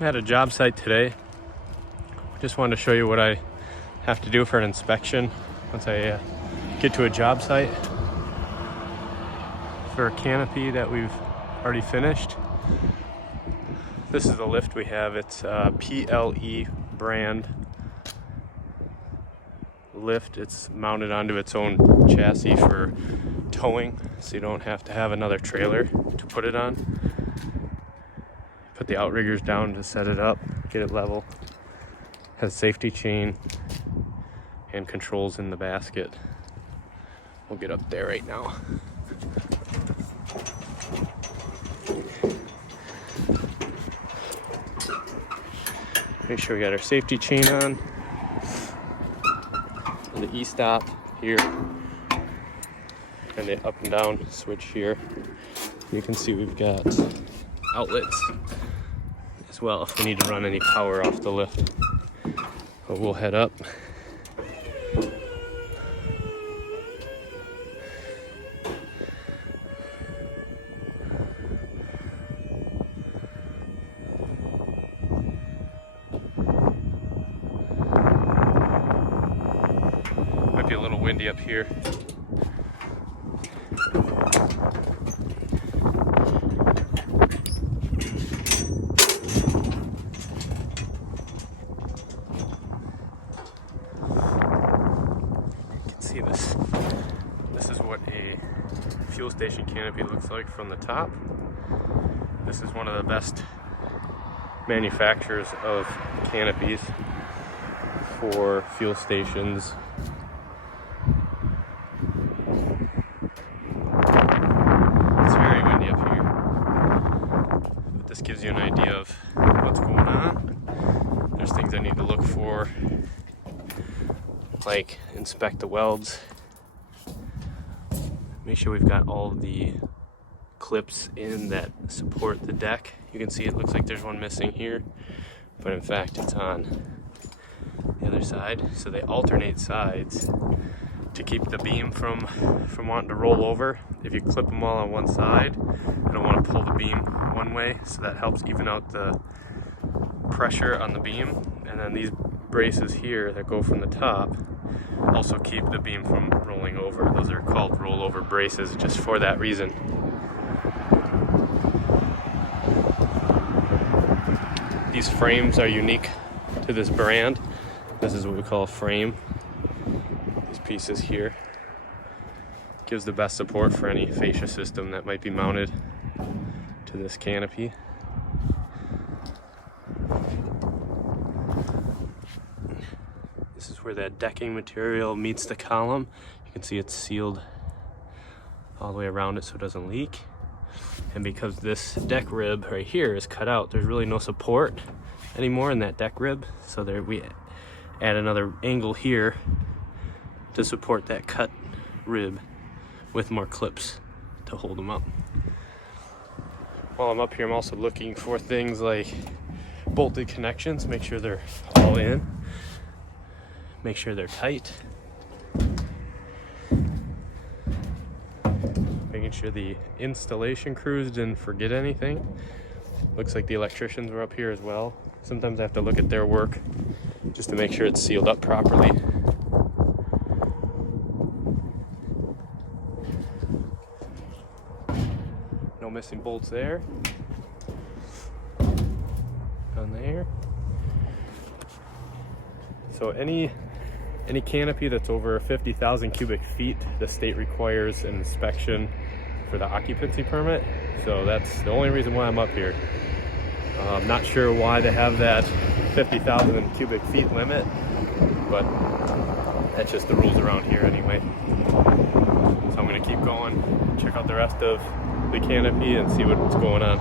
I had a job site today. Just wanted to show you what I have to do for an inspection once I get to a job site for a canopy that we've already finished. This is the lift we have. It's a PLE brand lift. It's mounted onto its own chassis for towing, so you don't have to have another trailer to put it on. Put the outriggers down to set it up, get it level. Has safety chain and controls in the basket. We'll get up there right now. Make sure we got our safety chain on. And the e-stop here. And the up and down switch here. You can see we've got outlets as well if we need to run any power off the lift. But we'll head up. Might be a little windy up here. See this. This is what a fuel station canopy looks like from the top. This is one of the best manufacturers of canopies for fuel stations. It's very windy up here, but this gives you an idea of what's going on. There's things I need to look for, like inspect the welds, make sure we've got all the clips in that support the deck. You can see it looks like there's one missing here, but in fact it's on the other side. So they alternate sides to keep the beam from wanting to roll over. If you clip them all on one side, I don't want to pull the beam one way, so that helps even out the pressure on the beam. And then these braces here that go from the top also keep the beam from rolling over. Those are called rollover braces just for that reason. These frames are unique to this brand. This is what we call a frame. These pieces here gives the best support for any fascia system that might be mounted to this canopy. This is where that decking material meets the column. You can see it's sealed all the way around it so it doesn't leak. And because this deck rib right here is cut out, there's really no support anymore in that deck rib. So there we add another angle here to support that cut rib with more clips to hold them up. While I'm up here, I'm also looking for things like bolted connections. Make sure they're all in. Make sure they're tight. Making sure the installation crews didn't forget anything. Looks like the electricians were up here as well. Sometimes I have to look at their work just to make sure it's sealed up properly. No missing bolts there. Down there. So any canopy that's over 50,000 cubic feet, the state requires an inspection for the occupancy permit. So that's the only reason why I'm up here. I'm not sure why they have that 50,000 cubic feet limit, but that's just the rules around here anyway. So I'm gonna keep going, check out the rest of the canopy and see what's going on.